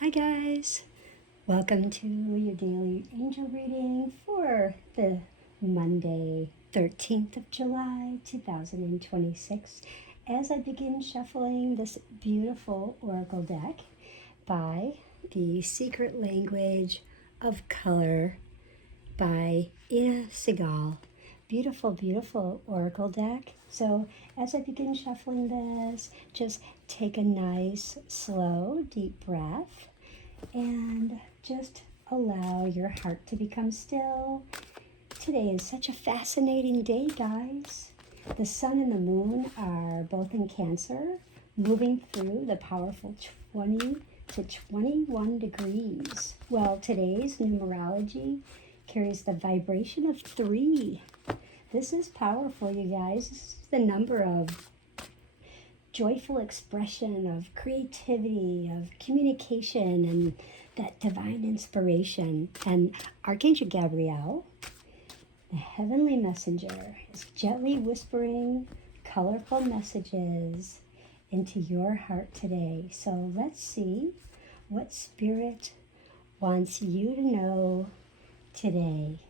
Hi guys, welcome to your daily angel reading for the Monday 13th of July 2026 as I begin shuffling this beautiful oracle deck by the Secret Language of Color by Inna Segal. Beautiful, beautiful oracle deck. So as I begin shuffling this, just take a nice, slow, deep breath and just allow your heart to become still. Today is such a fascinating day, guys. The sun and the moon are both in Cancer, moving through the powerful 20 to 21 degrees. Well, today's numerology carries the vibration of 3. This is powerful, you guys. This is the number of joyful expression, of creativity, of communication, and that divine inspiration. And Archangel Gabriel, the heavenly messenger, is gently whispering colorful messages into your heart today. So let's see what Spirit wants you to know today.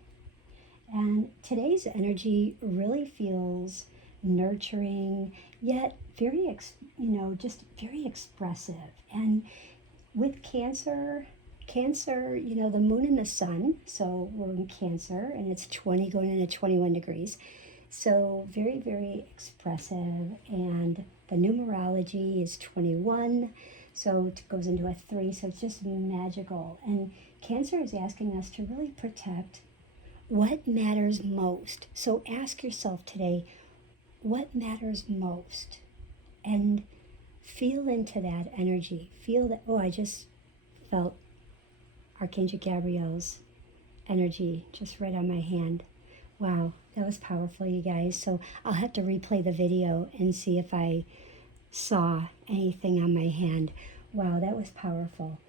And today's energy really feels nurturing, yet very, just very expressive. And with Cancer, the moon and the sun, so we're in Cancer, and it's 20 going into 21 degrees. So very, very expressive. And the numerology is 21, so it goes into a 3, so it's just magical. And Cancer is asking us to really protect what matters most. So ask yourself today, what matters most? And feel into that energy. Feel that, I just felt Archangel Gabriel's energy just right on my hand. Wow, that was powerful, you guys. So I'll have to replay the video and see if I saw anything on my hand. Wow, that was powerful.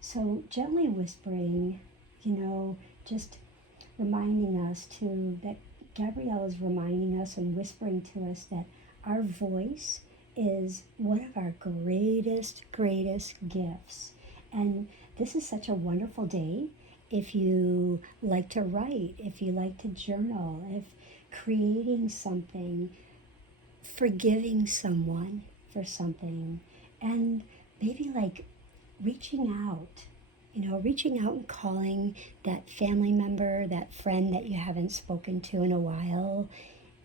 So gently whispering, just reminding us that Gabrielle is reminding us and whispering to us that our voice is one of our greatest gifts. And this is such a wonderful day if you like to write, if you like to journal, if creating something, forgiving someone for something, and maybe like reaching out and calling that family member, that friend that you haven't spoken to in a while,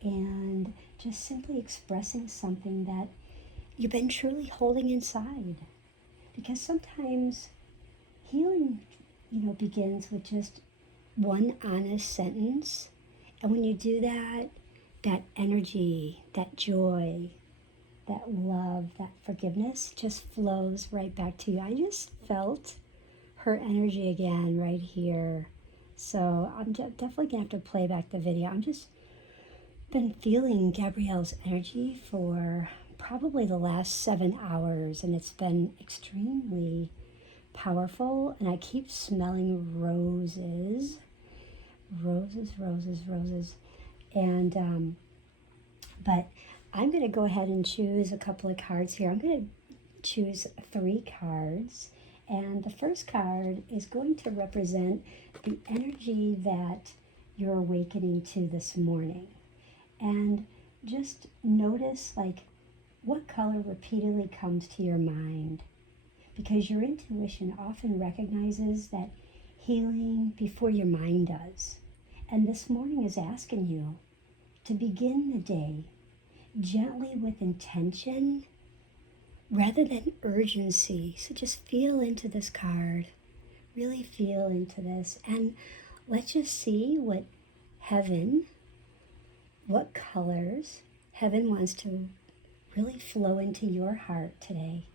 and just simply expressing something that you've been truly holding inside. Because sometimes healing, begins with just one honest sentence. And when you do that, that energy, that joy, that love, that forgiveness just flows right back to you. I just felt her energy again right here. So I'm definitely gonna have to play back the video. I'm just been feeling Gabrielle's energy for probably the last 7 hours, and it's been extremely powerful. And I keep smelling roses. And but I'm gonna go ahead and choose a couple of cards here. I'm gonna choose 3 cards. And the first card is going to represent the energy that you're awakening to this morning. And just notice what color repeatedly comes to your mind. Because your intuition often recognizes that healing before your mind does. And this morning is asking you to begin the day gently with intention rather than urgency. So just feel into this card. Really feel into this. And let's just see what colors heaven wants to really flow into your heart today.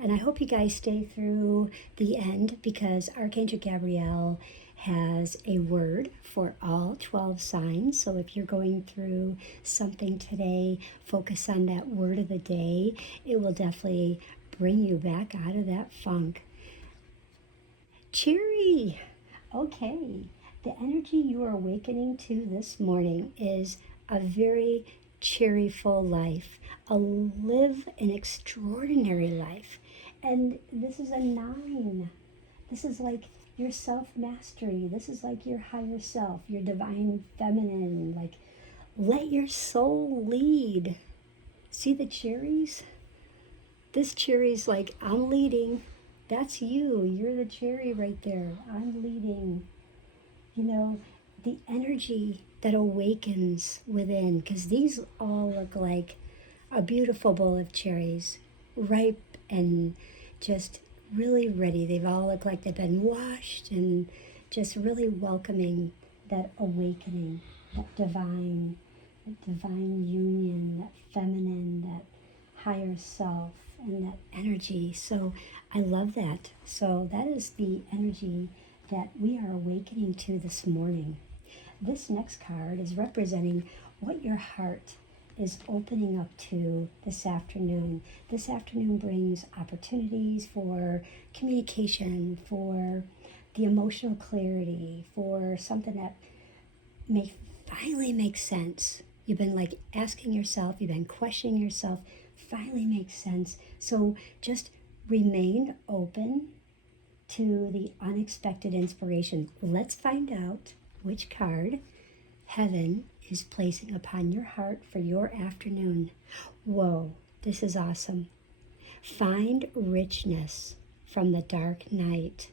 And I hope you guys stay through the end, because Archangel Gabriel has a word for all 12 signs. So if you're going through something today, focus on that word of the day. It will definitely bring you back out of that funk. Cheery! Okay, the energy you are awakening to this morning is a very cherry-full life, live an extraordinary life. And this is a 9. This is like your self-mastery. This is like your higher self, your divine feminine. Like, let your soul lead. See the cherries? This cherry's like, I'm leading. That's you. You're the cherry right there. I'm leading. You know, the energy that awakens within, because these all look like a beautiful bowl of cherries, ripe and just really ready. They've all looked like they've been washed and just really welcoming that awakening, that divine union, that feminine, that higher self, and that energy. So I love that. So that is the energy that we are awakening to this morning. This next card is representing what your heart is opening up to this afternoon. This afternoon brings opportunities for communication, for the emotional clarity, for something that may finally make sense. You've been like asking yourself, you've been questioning yourself, finally makes sense. So just remain open to the unexpected inspiration. Let's find out which card heaven is placing upon your heart for your afternoon. Whoa, this is awesome. Find richness from the dark night.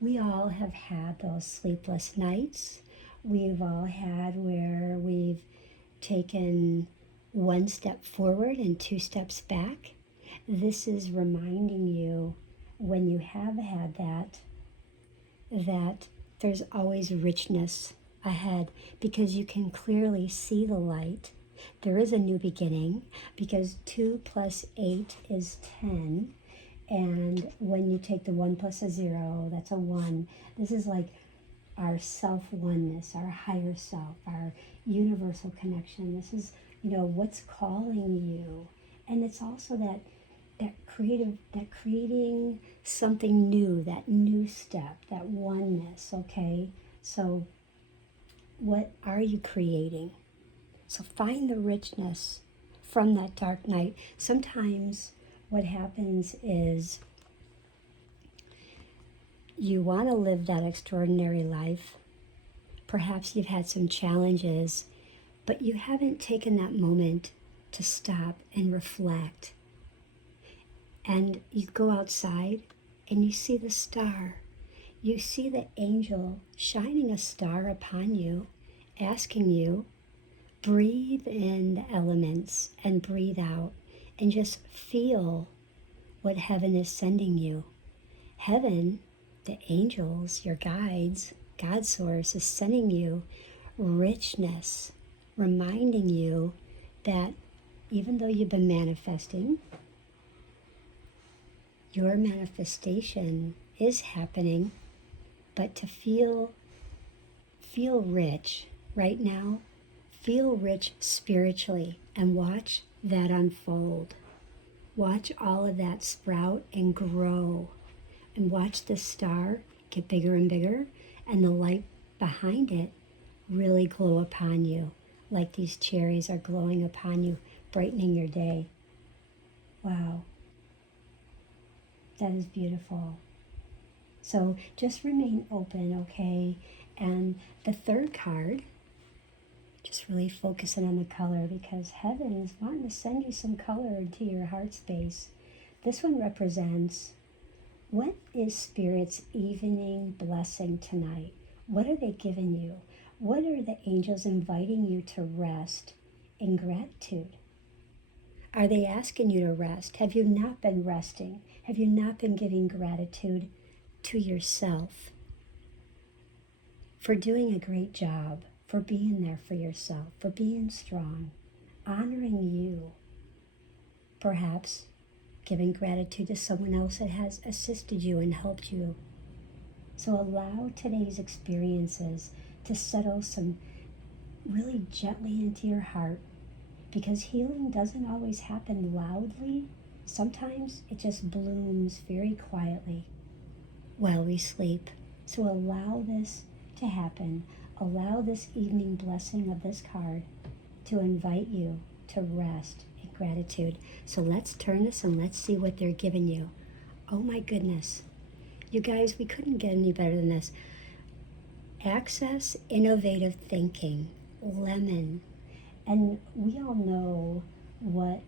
We all have had those sleepless nights. We've all had where we've taken one step forward and 2 steps back. This is reminding you, when you have had that there's always richness ahead, because you can clearly see the light. There is a new beginning, because 2 plus 8 is 10. And when you take the 1 plus a 0, that's a 1. This is like our self-oneness, our higher self, our universal connection. This is, what's calling you. And it's also that creating something new, that new step, that oneness, okay? So what are you creating? So find the richness from that dark night. Sometimes what happens is you want to live that extraordinary life. Perhaps you've had some challenges, but you haven't taken that moment to stop and reflect. And you go outside and you see the star. You see the angel shining a star upon you, asking you, breathe in the elements and breathe out, and just feel what heaven is sending you. Heaven, the angels, your guides, God source is sending you richness, reminding you that even though you've been manifesting, your manifestation is happening, but to feel rich right now, feel rich spiritually, and watch that unfold. Watch all of that sprout and grow, and watch the star get bigger and bigger, and the light behind it really glow upon you, like these cherries are glowing upon you, brightening your day. Wow. That is beautiful. So just remain open, okay? And the third card, just really focusing on the color, because heaven is wanting to send you some color into your heart space. This one represents, what is Spirit's evening blessing tonight? What are they giving you? What are the angels inviting you to rest in gratitude? Are they asking you to rest? Have you not been resting? Have you not been giving gratitude to yourself for doing a great job, for being there for yourself, for being strong, honoring you, perhaps giving gratitude to someone else that has assisted you and helped you? So allow today's experiences to settle some really gently into your heart, because healing doesn't always happen loudly. Sometimes it just blooms very quietly while we sleep. So allow this to happen. Allow this evening blessing of this card to invite you to rest in gratitude. So let's turn this and let's see what they're giving you. Oh my goodness. You guys, we couldn't get any better than this. Access innovative thinking, lemon. And we all know what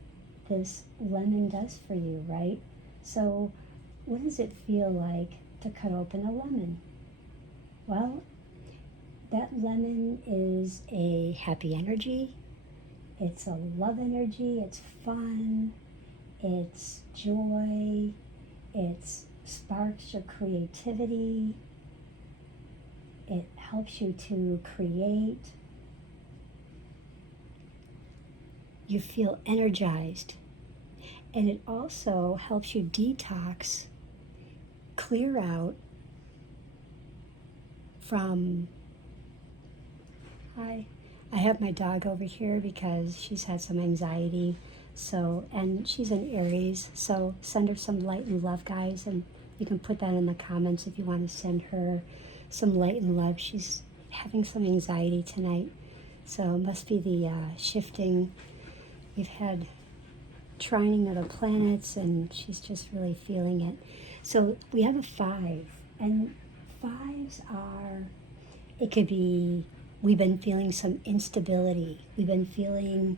this lemon does for you, right? So what does it feel like to cut open a lemon? Well, that lemon is a happy energy. It's a love energy. It's fun. It's joy. It sparks your creativity. It helps you to create. You feel energized. And it also helps you detox, clear out from... I have my dog over here because she's had some anxiety. So, and she's an Aries, so send her some light and love, guys, and you can put that in the comments if you want to send her some light and love. She's having some anxiety tonight, so it must be the shifting. We've had trining of the planets, and she's just really feeling it. So we have a 5, and 5s are, it could be, we've been feeling some instability. We've been feeling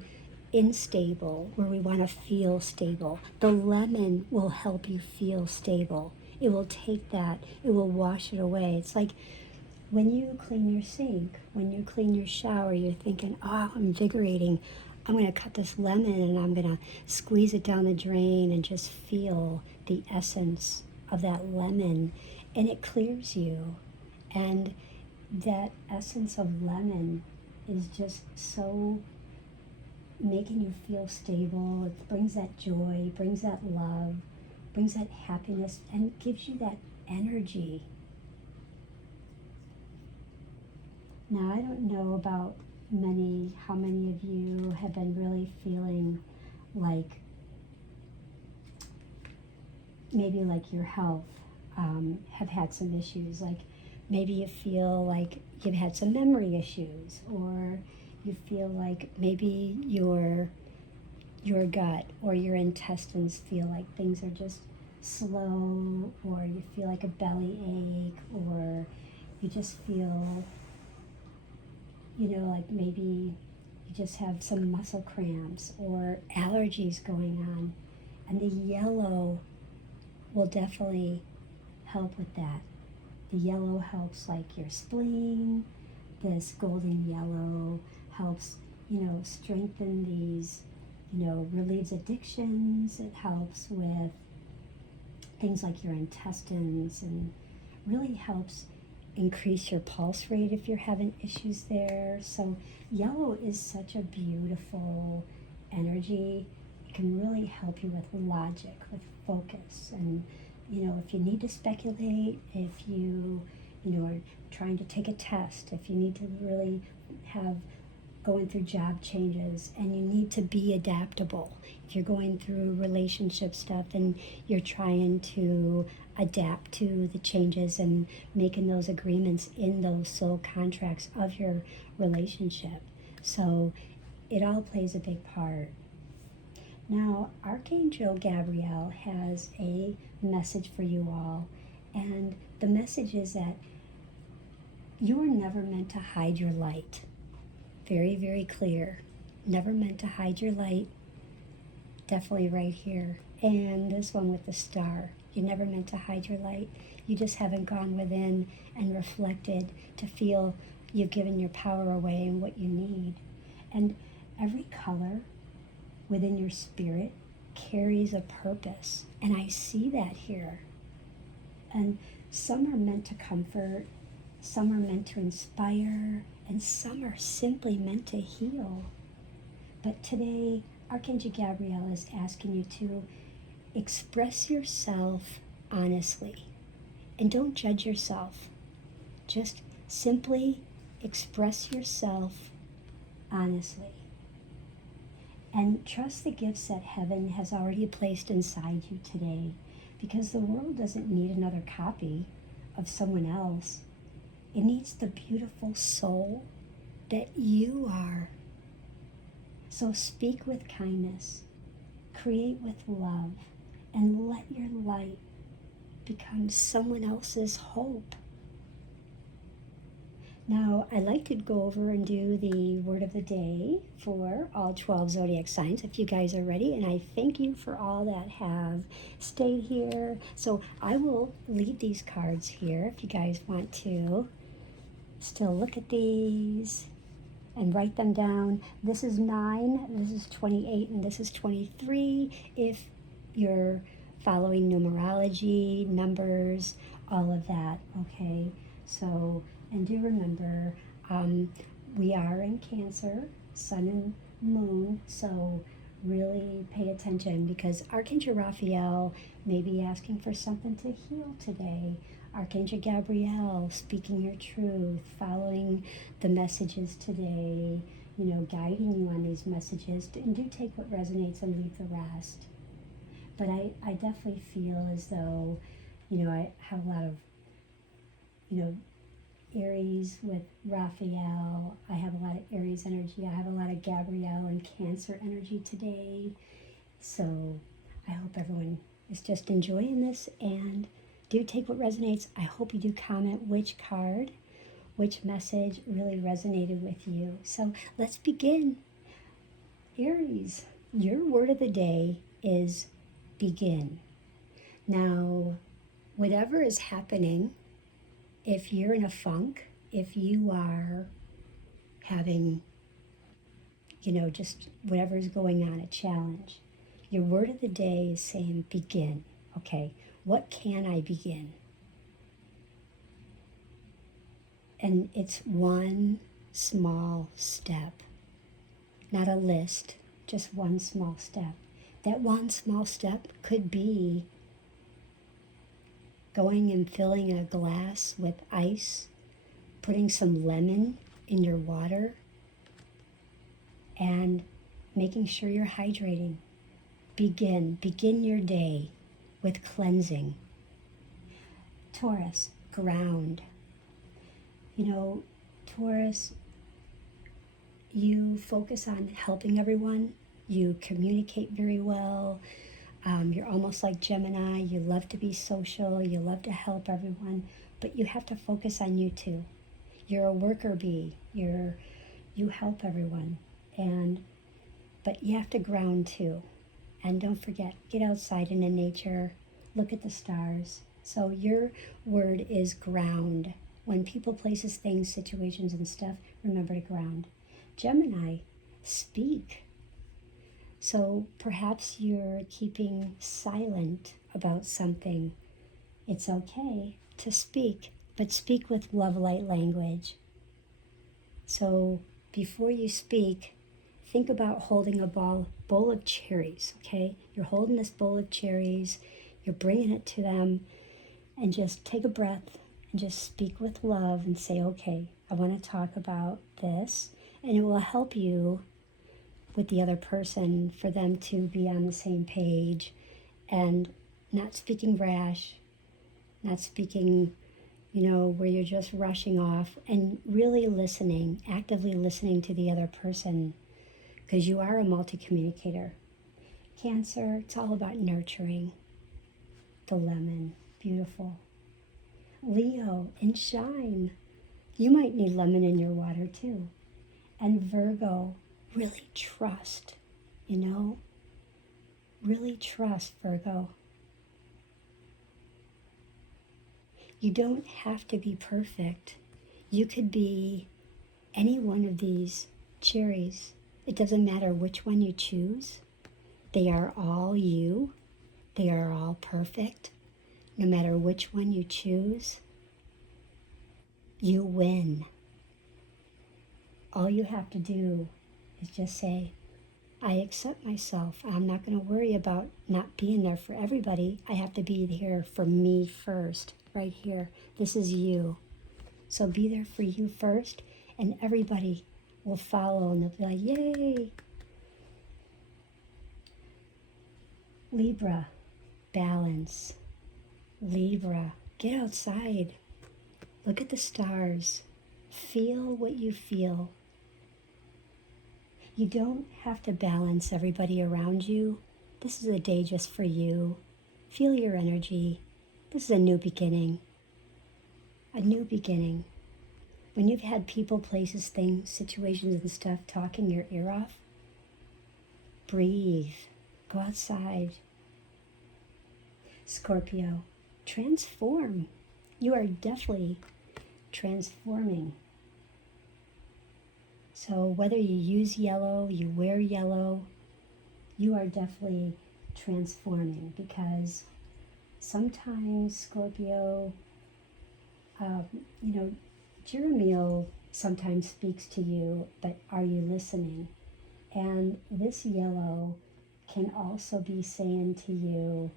unstable, where we want to feel stable. The lemon will help you feel stable. It will take that, it will wash it away. It's like when you clean your sink, when you clean your shower, you're thinking, oh, invigorating. I'm going to cut this lemon and I'm going to squeeze it down the drain and just feel the essence of that lemon, and it clears you. And that essence of lemon is just so making you feel stable. It brings that joy, brings that love, brings that happiness, and gives you that energy. Now, I don't know about how many of you have been really feeling like maybe like your health have had some issues. Like maybe you feel like you've had some memory issues, or you feel like maybe your gut or your intestines feel like things are just slow, or you feel like a belly ache, or you just feel, like maybe you just have some muscle cramps or allergies going on. And the yellow will definitely help with that. The yellow helps like your spleen. This golden yellow helps, strengthen these, relieves addictions. It helps with things like your intestines, and really helps increase your pulse rate if you're having issues there. So yellow is such a beautiful energy. It can really help you with logic, with focus. And, if you need to speculate, if you, are trying to take a test, if you need to really have going through job changes and you need to be adaptable, if you're going through relationship stuff and you're trying to adapt to the changes and making those agreements in those soul contracts of your relationship. So it all plays a big part. Now, Archangel Gabriel has a message for you all, and the message is that you are never meant to hide your light. Very, very clear. Never meant to hide your light. Definitely right here. And this one with the star. You're never meant to hide your light. You just haven't gone within and reflected to feel you've given your power away and what you need. And every color within your spirit carries a purpose. And I see that here. And some are meant to comfort, some are meant to inspire, and some are simply meant to heal. But today, Archangel Gabriel is asking you to express yourself honestly. And don't judge yourself. Just simply express yourself honestly. And trust the gifts that heaven has already placed inside you today, because the world doesn't need another copy of someone else. It needs the beautiful soul that you are. So speak with kindness, create with love, and let your light become someone else's hope. Now, I'd like to go over and do the word of the day for all 12 zodiac signs if you guys are ready. And I thank you for all that have stayed here. So I will leave these cards here if you guys want to still look at these and write them down. This is 9, this is 28, and this is 23. If you're following numerology, numbers, all of that, okay? So, and do remember, we are in Cancer, Sun and Moon, so really pay attention because Archangel Raphael may be asking for something to heal today. Archangel Gabriel, speaking your truth, following the messages today, guiding you on these messages, and do take what resonates and leave the rest. But I definitely feel as though, I have a lot of, Aries with Raphael. I have a lot of Aries energy. I have a lot of Gabriel and Cancer energy today. So I hope everyone is just enjoying this and do take what resonates. I hope you do comment which card, which message really resonated with you. So let's begin. Aries, your word of the day is begin. Now, whatever is happening, if you're in a funk, if you are having, just whatever is going on, a challenge, your word of the day is saying begin. Okay, what can I begin? And it's one small step, not a list, just one small step. That one small step could be going and filling a glass with ice, putting some lemon in your water, and making sure you're hydrating. Begin your day with cleansing. Taurus, ground. Taurus, you focus on helping everyone. You communicate very well. You're almost like Gemini. You love to be social. You love to help everyone. But you have to focus on you too. You're a worker bee. You help everyone. But you have to ground too. And don't forget, get outside into nature. Look at the stars. So your word is ground. When people, places, things, situations, and stuff, remember to ground. Gemini, speak. So perhaps you're keeping silent about something. It's okay to speak, but speak with love, light language. So before you speak, think about holding a bowl of cherries, okay? You're holding this bowl of cherries, you're bringing it to them, and just take a breath and just speak with love and say, okay, I want to talk about this, and it will help you with the other person for them to be on the same page and not speaking rash, not speaking, where you're just rushing off, and really listening, actively listening to the other person, because you are a multi-communicator. Cancer, it's all about nurturing. The lemon, beautiful. Leo, and shine. You might need lemon in your water too. And Virgo, really trust, really trust, Virgo. You don't have to be perfect. You could be any one of these cherries. It doesn't matter which one you choose. They are all you. They are all perfect. No matter which one you choose, you win. All you have to do is just say, I accept myself. I'm not going to worry about not being there for everybody. I have to be here for me first, right here. This is you. So be there for you first, and everybody will follow, and they'll be like, yay. Libra, balance. Libra, get outside. Look at the stars. Feel what you feel. You don't have to balance everybody around you. This is a day just for you. Feel your energy. This is a new beginning. A new beginning. When you've had people, places, things, situations and stuff talking your ear off, breathe. Go outside. Scorpio, transform. You are definitely transforming. So whether you use yellow, you wear yellow, you are definitely transforming, because sometimes Scorpio, Jeremiel sometimes speaks to you, but are you listening? And this yellow can also be saying to you,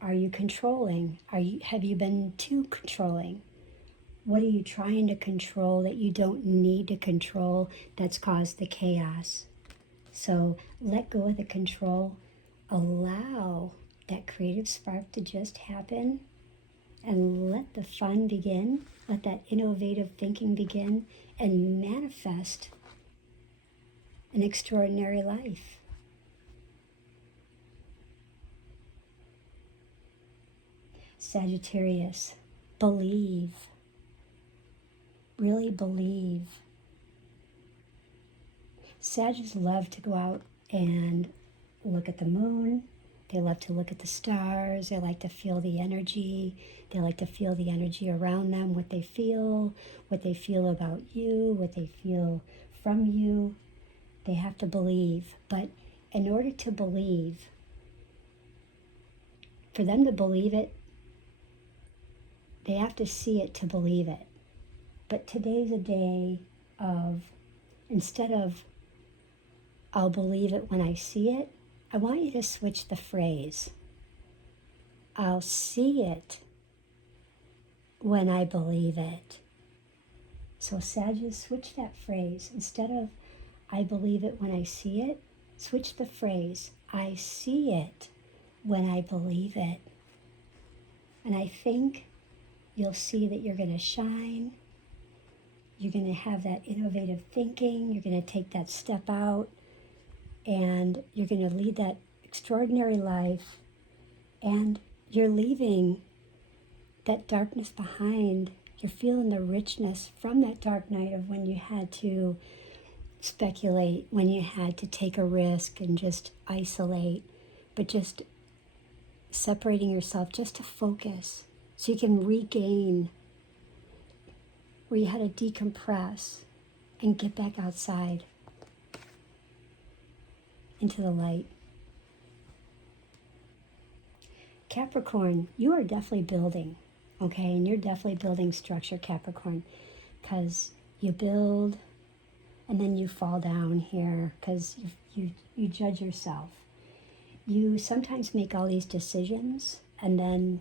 are you controlling? Have you been too controlling? What are you trying to control that you don't need to control that's caused the chaos? So let go of the control. Allow that creative spark to just happen and let the fun begin. Let that innovative thinking begin and manifest an extraordinary life. Sagittarius, believe. Really believe. Sagittarius love to go out and look at the moon. They love to look at the stars. They like to feel the energy. They like to feel the energy around them, what they feel about you, what they feel from you. They have to believe. But in order to believe, for them to believe it, they have to see it to believe it. But today's a day of, instead of I'll believe it when I see it, I want you to switch the phrase. I'll see it when I believe it. So Sagittarius, switch that phrase. Instead of I believe it when I see it, switch the phrase. I see it when I believe it. And I think you'll see that you're going to shine. You're going to have that innovative thinking. You're going to take that step out. And you're going to lead that extraordinary life. And you're leaving that darkness behind. You're feeling the richness from that dark night of when you had to speculate, when you had to take a risk and just isolate, but just separating yourself just to focus so you can regain, where you had to decompress and get back outside into the light. Capricorn, you are definitely building, okay? And you're definitely building structure, Capricorn, because you build and then you fall down here because you judge yourself. You sometimes make all these decisions and then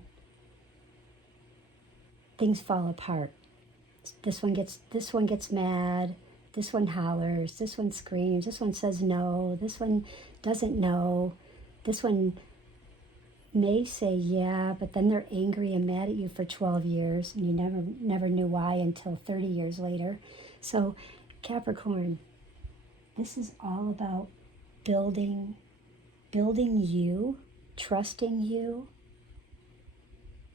things fall apart. This one gets mad, this one hollers, this one screams, this one says no, this one doesn't know, this one may say yeah, but then they're angry and mad at you for 12 years and you never knew why until 30 years later. So Capricorn, this is all about building you, trusting you.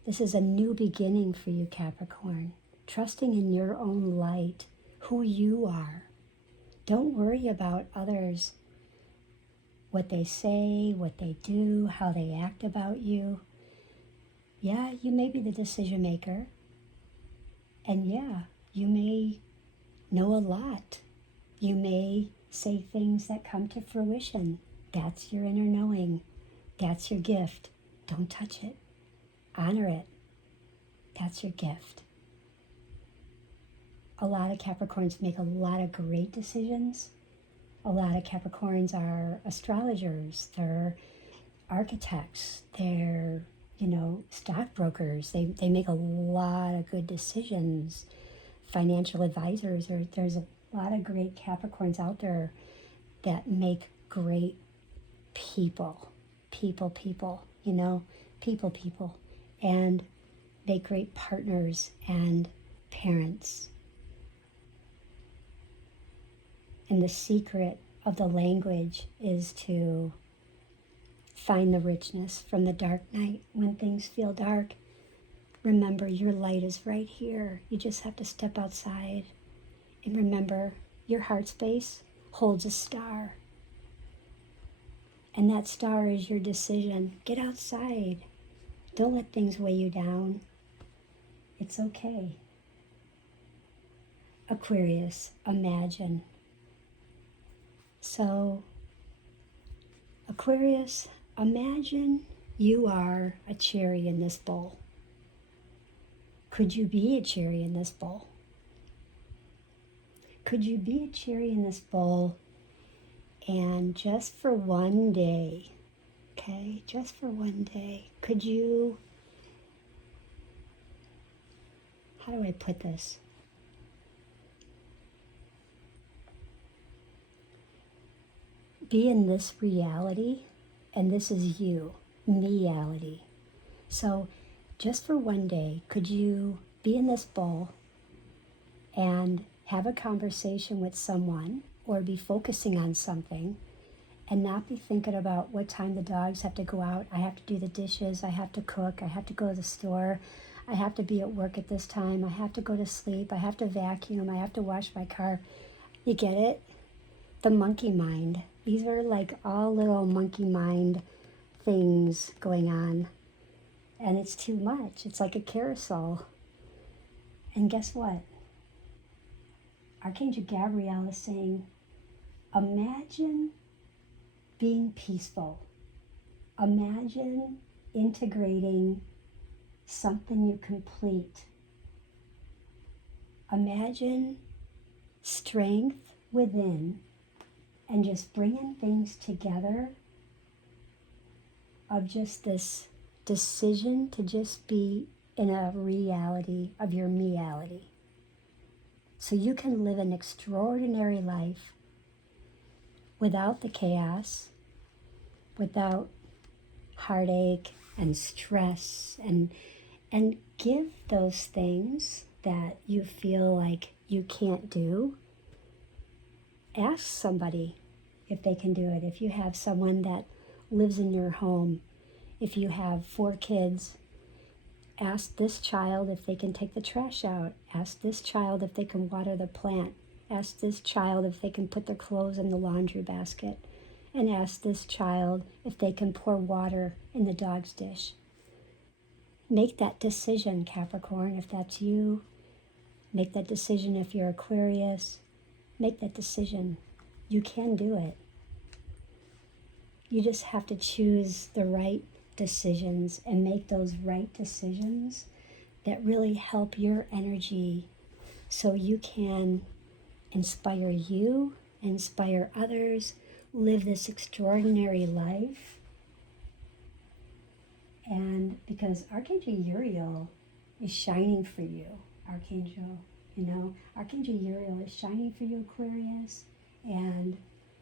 This is a new beginning for you, Capricorn. Trusting in your own light, who you are. Don't worry about others, what they say, what they do, how they act about you. Yeah, you may be the decision maker. And yeah, you may know a lot. You may say things that come to fruition. That's your inner knowing. That's your gift. Don't touch it. Honor it. That's your gift. A lot of Capricorns make a lot of great decisions. A lot of Capricorns are astrologers. They're architects. They're, stockbrokers. They make a lot of good decisions. Financial advisors. There's a lot of great Capricorns out there that make great people, and make great partners and parents. And the secret of the language is to find the richness from the dark night. When things feel dark, remember your light is right here. You just have to step outside and remember your heart space holds a star. And that star is your decision. Get outside. Don't let things weigh you down. It's okay. Aquarius, imagine. So, Aquarius, imagine you are a cherry in this bowl. Could you be a cherry in this bowl? Could you be a cherry in this bowl and just for one day, okay, just for one day, could you, how do I put this? Be in this reality, and this is you, me-reality. So just for one day, could you be in this bowl and have a conversation with someone or be focusing on something and not be thinking about what time the dogs have to go out. I have to do the dishes, I have to cook, I have to go to the store, I have to be at work at this time, I have to go to sleep, I have to vacuum, I have to wash my car. You get it? The monkey mind. These are like all little monkey mind things going on. And it's too much. It's like a carousel. And guess what? Archangel Gabriel is saying, imagine being peaceful. Imagine integrating something you complete. Imagine strength within and just bringing things together of just this decision to just be in a reality of your me-ality. So you can live an extraordinary life without the chaos, without heartache and stress, and give those things that you feel like you can't do. Ask somebody if they can do it. If you have someone that lives in your home, if you have 4 kids, ask this child if they can take the trash out. Ask this child if they can water the plant. Ask this child if they can put their clothes in the laundry basket. And ask this child if they can pour water in the dog's dish. Make that decision, Capricorn, if that's you. Make that decision if you're Aquarius. Make that decision. You can do it. You just have to choose the right decisions and make those right decisions that really help your energy so you can inspire you, inspire others, live this extraordinary life. And because Archangel Uriel is shining for you, Archangel Uriel is shining for you, Aquarius, and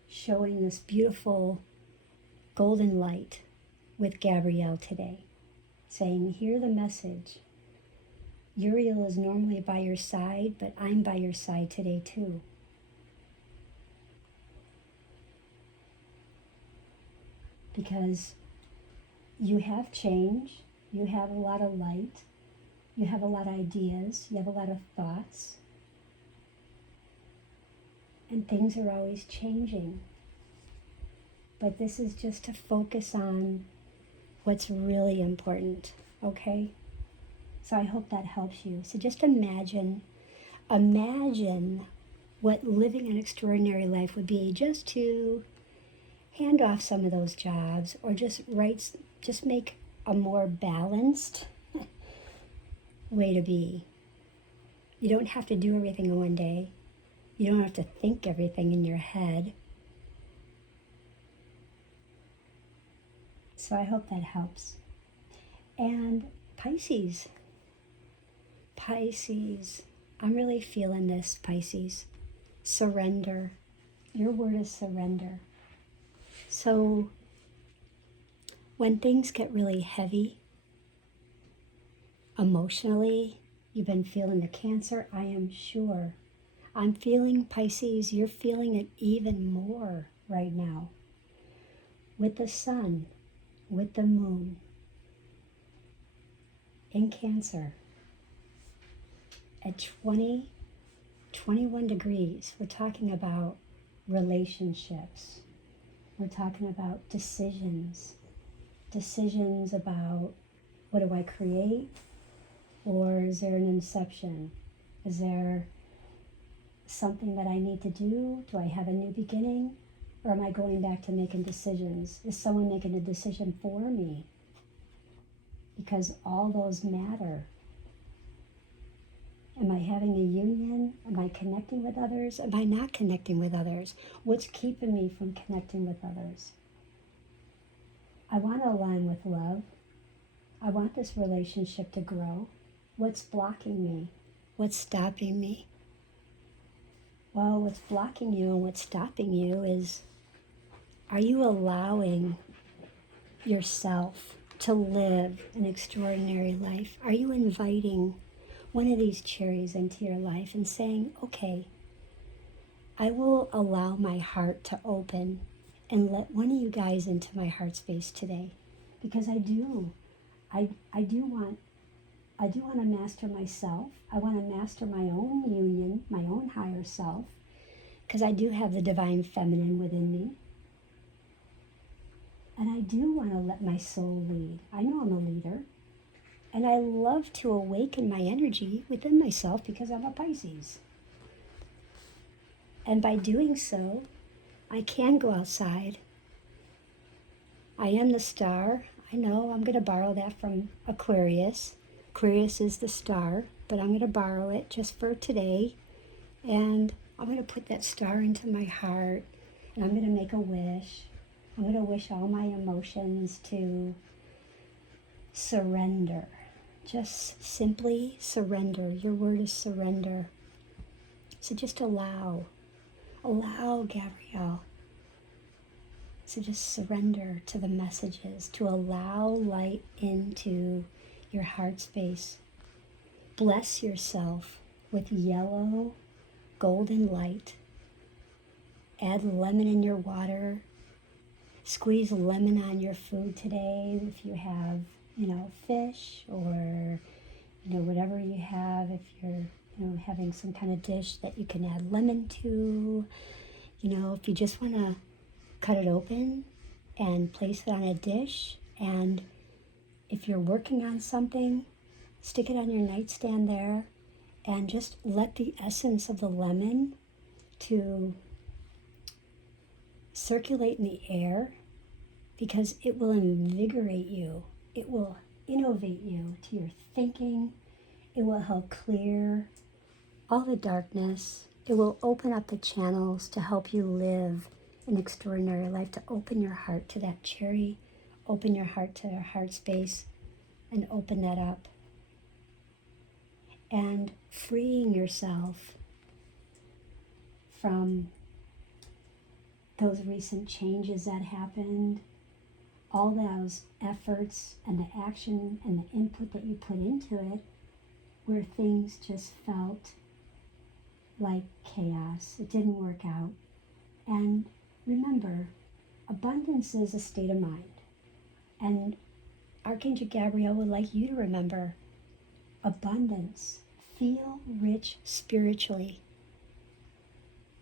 showing this beautiful golden light with Gabrielle today, saying, hear the message. Uriel is normally by your side, but I'm by your side today too. Because you have change, you have a lot of light, you have a lot of ideas, you have a lot of thoughts, and things are always changing. But this is just to focus on what's really important, okay? So I hope that helps you. So just imagine what living an extraordinary life would be, just to hand off some of those jobs, or just make a more balanced way to be. You don't have to do everything in one day. You don't have to think everything in your head. So I hope that helps. And Pisces, I'm really feeling this, Pisces. Surrender. Your word is surrender. So when things get really heavy, emotionally, you've been feeling the cancer, I am sure I'm feeling, Pisces, you're feeling it even more right now. With the sun, with the moon, in Cancer, at 20, 21 degrees, we're talking about relationships. We're talking about decisions. Decisions about, what do I create? Or is there an inception? Is there something that I need to do? Do I have a new beginning? Or am I going back to making decisions? Is someone making a decision for me? Because all those matter. Am I having a union? Am I connecting with others? Am I not connecting with others? What's keeping me from connecting with others? I want to align with love. I want this relationship to grow. What's blocking me? What's stopping me? Well, what's blocking you and what's stopping you is, are you allowing yourself to live an extraordinary life? Are you inviting one of these cherries into your life and saying, okay, I will allow my heart to open and let one of you guys into my heart space today? Because I do want to master myself. I want to master my own union, my own higher self, because I do have the divine feminine within me. And I do want to let my soul lead. I know I'm a leader. And I love to awaken my energy within myself because I'm a Pisces. And by doing so, I can go outside. I am the star. I know I'm going to borrow that from Aquarius. Aquarius is the star, but I'm going to borrow it just for today. And I'm going to put that star into my heart, and I'm going to make a wish. I'm going to wish all my emotions to surrender. Just simply surrender. Your word is surrender. So just allow, Gabrielle. So just surrender to the messages, to allow light into your heart space. Bless yourself with yellow, golden light. Add lemon in your water. Squeeze lemon on your food today if you have, fish or, whatever you have. If you're, having some kind of dish that you can add lemon to, if you just want to cut it open and place it on a dish. And if you're working on something, stick it on your nightstand there and just let the essence of the lemon to circulate in the air, because it will invigorate you. It will innovate you to your thinking. It will help clear all the darkness. It will open up the channels to help you live an extraordinary life, to open your heart to that cherry, open your heart to your heart space, and open that up. And freeing yourself from those recent changes that happened, all those efforts and the action and the input that you put into it, where things just felt like chaos. It didn't work out. And remember, abundance is a state of mind. And Archangel Gabriel would like you to remember abundance. Feel rich spiritually.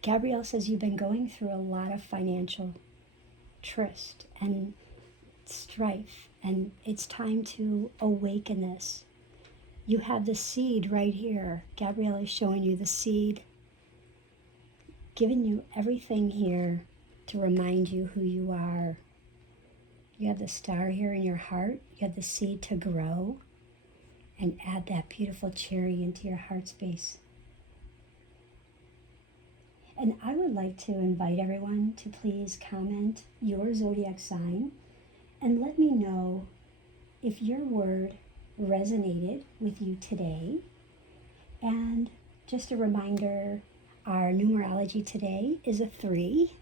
Gabriel says you've been going through a lot of financial tryst and strife, and it's time to awaken this. You have the seed right here. Gabriel is showing you the seed, giving you everything here to remind you who you are. You have the star here in your heart. You have the seed to grow and add that beautiful cherry into your heart space. And I would like to invite everyone to please comment your zodiac sign and let me know if your word resonated with you today. And just a reminder, our numerology today is a 3,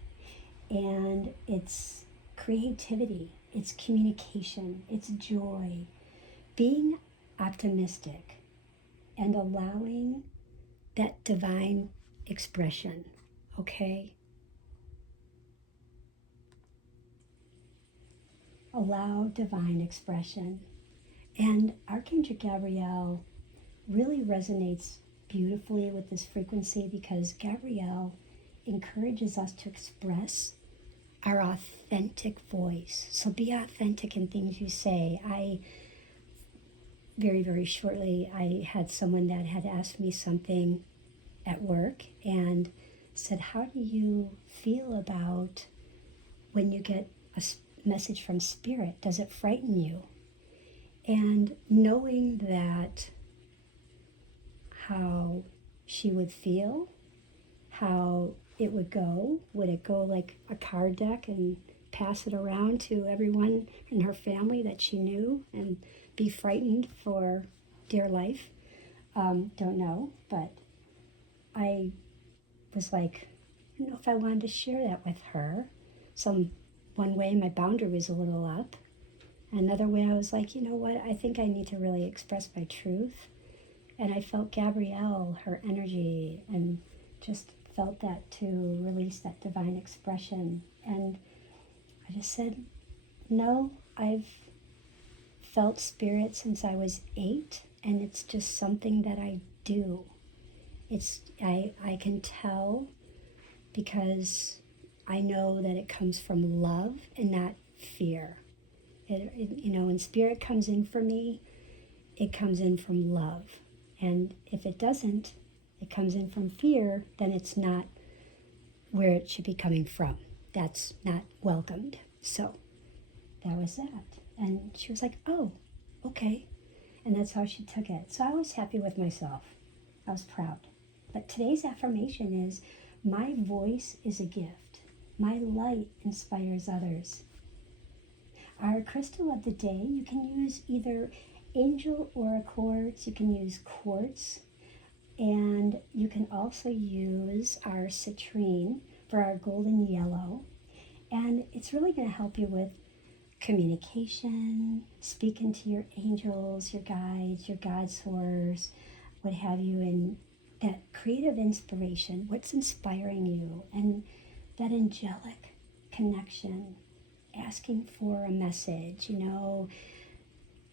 and it's creativity, it's communication, it's joy, being optimistic, and allowing that divine expression, okay? Allow divine expression. And Archangel Gabriel really resonates beautifully with this frequency because Gabriel encourages us to express our authentic voice. So be authentic in things you say. Very, very shortly, I had someone that had asked me something at work and said, how do you feel about when you get a message from Spirit? Does it frighten you? And knowing that how she would feel, how it would it go like a card deck and pass it around to everyone in her family that she knew and be frightened for dear life? Don't know, but I was like, I don't know if I wanted to share that with her. One way my boundary was a little up. Another way I was like, you know what, I think I need to really express my truth. And I felt Gabrielle, her energy, and just felt that to release that divine expression. And I just said, no, I've felt Spirit since I was 8, and it's just something that I do. I can tell because I know that it comes from love and not fear. When Spirit comes in for me, it comes in from love. And if it doesn't, it comes in from fear, then it's not where it should be coming from. That's not welcomed. So that was that. And she was like, oh, okay. And that's how she took it. So I was happy with myself. I was proud. But today's affirmation is, my voice is a gift. My light inspires others. Our crystal of the day, you can use either angel aura quartz, you can use quartz, and you can also use our citrine for our golden yellow. And it's really going to help you with communication, speaking to your angels, your guides, your God source, what have you, and that creative inspiration, what's inspiring you, and that angelic connection, asking for a message,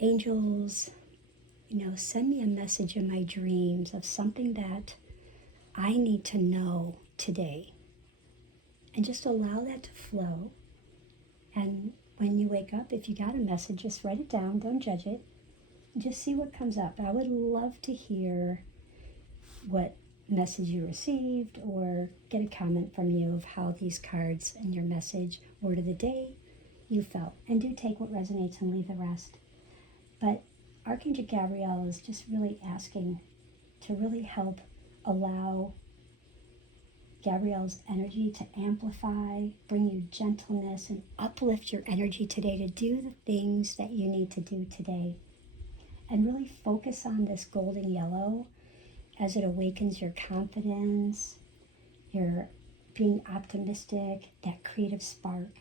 angels, send me a message in my dreams of something that I need to know today. And just allow that to flow. And when you wake up, if you got a message, just write it down, don't judge it. Just see what comes up. I would love to hear what message you received or get a comment from you of how these cards and your message, word of the day, you felt. And do take what resonates and leave the rest. But Archangel Gabriel is just really asking to really help allow Gabriel's energy to amplify, bring you gentleness, and uplift your energy today to do the things that you need to do today. And really focus on this golden yellow as it awakens your confidence, your being optimistic, that creative spark,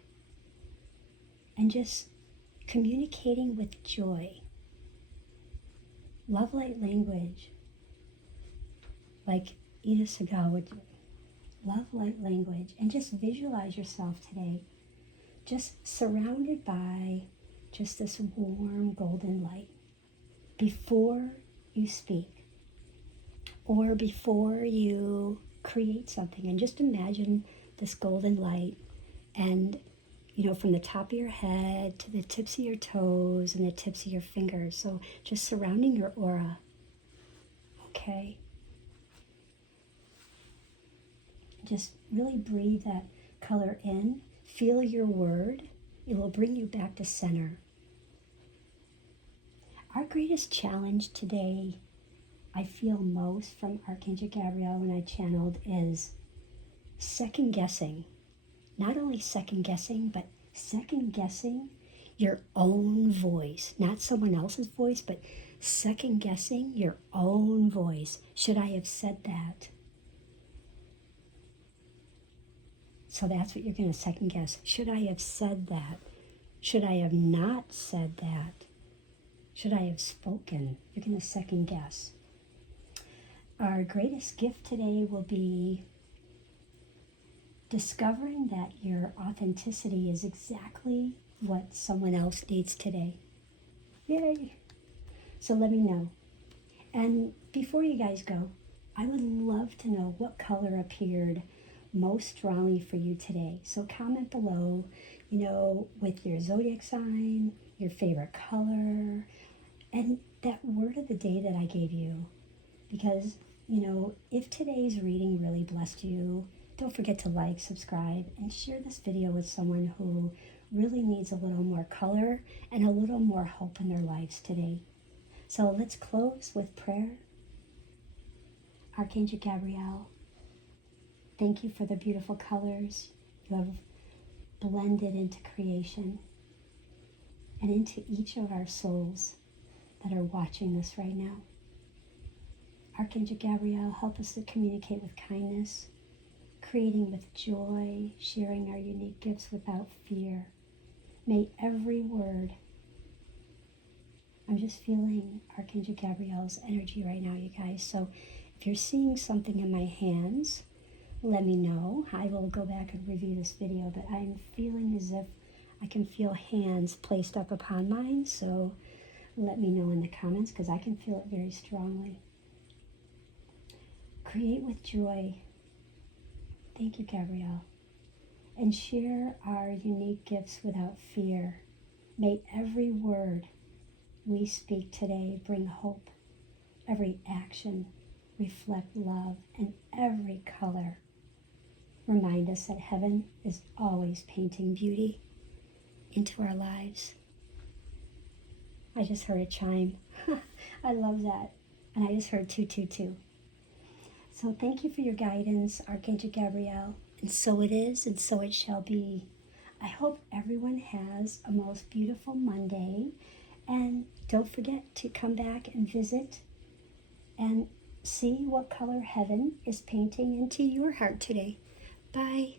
and just communicating with joy. Love light language, like Inna Segal would do. Love light language, and just visualize yourself today just surrounded by just this warm golden light before you speak or before you create something. And just imagine this golden light, and from the top of your head to the tips of your toes and the tips of your fingers. So just surrounding your aura. Okay. Just really breathe that color in. Feel your word. It will bring you back to center. Our greatest challenge today, I feel most from Archangel Gabriel when I channeled, is second guessing. Not only second guessing, but second guessing your own voice. Not someone else's voice, but second guessing your own voice. Should I have said that? So that's what you're going to second guess. Should I have said that? Should I have not said that? Should I have spoken? You're going to second guess. Our greatest gift today will be discovering that your authenticity is exactly what someone else needs today. Yay! So let me know. And before you guys go, I would love to know what color appeared most strongly for you today. So comment below, with your zodiac sign, your favorite color, and that word of the day that I gave you. Because, if today's reading really blessed you, don't forget to like, subscribe, and share this video with someone who really needs a little more color and a little more hope in their lives today. So let's close with prayer. Archangel Gabriel, thank you for the beautiful colors you have blended into creation and into each of our souls that are watching this right now. Archangel Gabriel, help us to communicate with kindness, creating with joy, sharing our unique gifts without fear. May every word, I'm just feeling Archangel Gabriel's energy right now, you guys. So if you're seeing something in my hands, let me know. I will go back and review this video, but I'm feeling as if I can feel hands placed up upon mine. So let me know in the comments because I can feel it very strongly. Create with joy. Thank you, Gabrielle. And share our unique gifts without fear. May every word we speak today bring hope. Every action reflect love, and every color remind us that heaven is always painting beauty into our lives. I just heard a chime. I love that. And I just heard 222. So thank you for your guidance, Archangel Gabriel. And so it is, and so it shall be. I hope everyone has a most beautiful Monday. And don't forget to come back and visit and see what color heaven is painting into your heart today. Bye.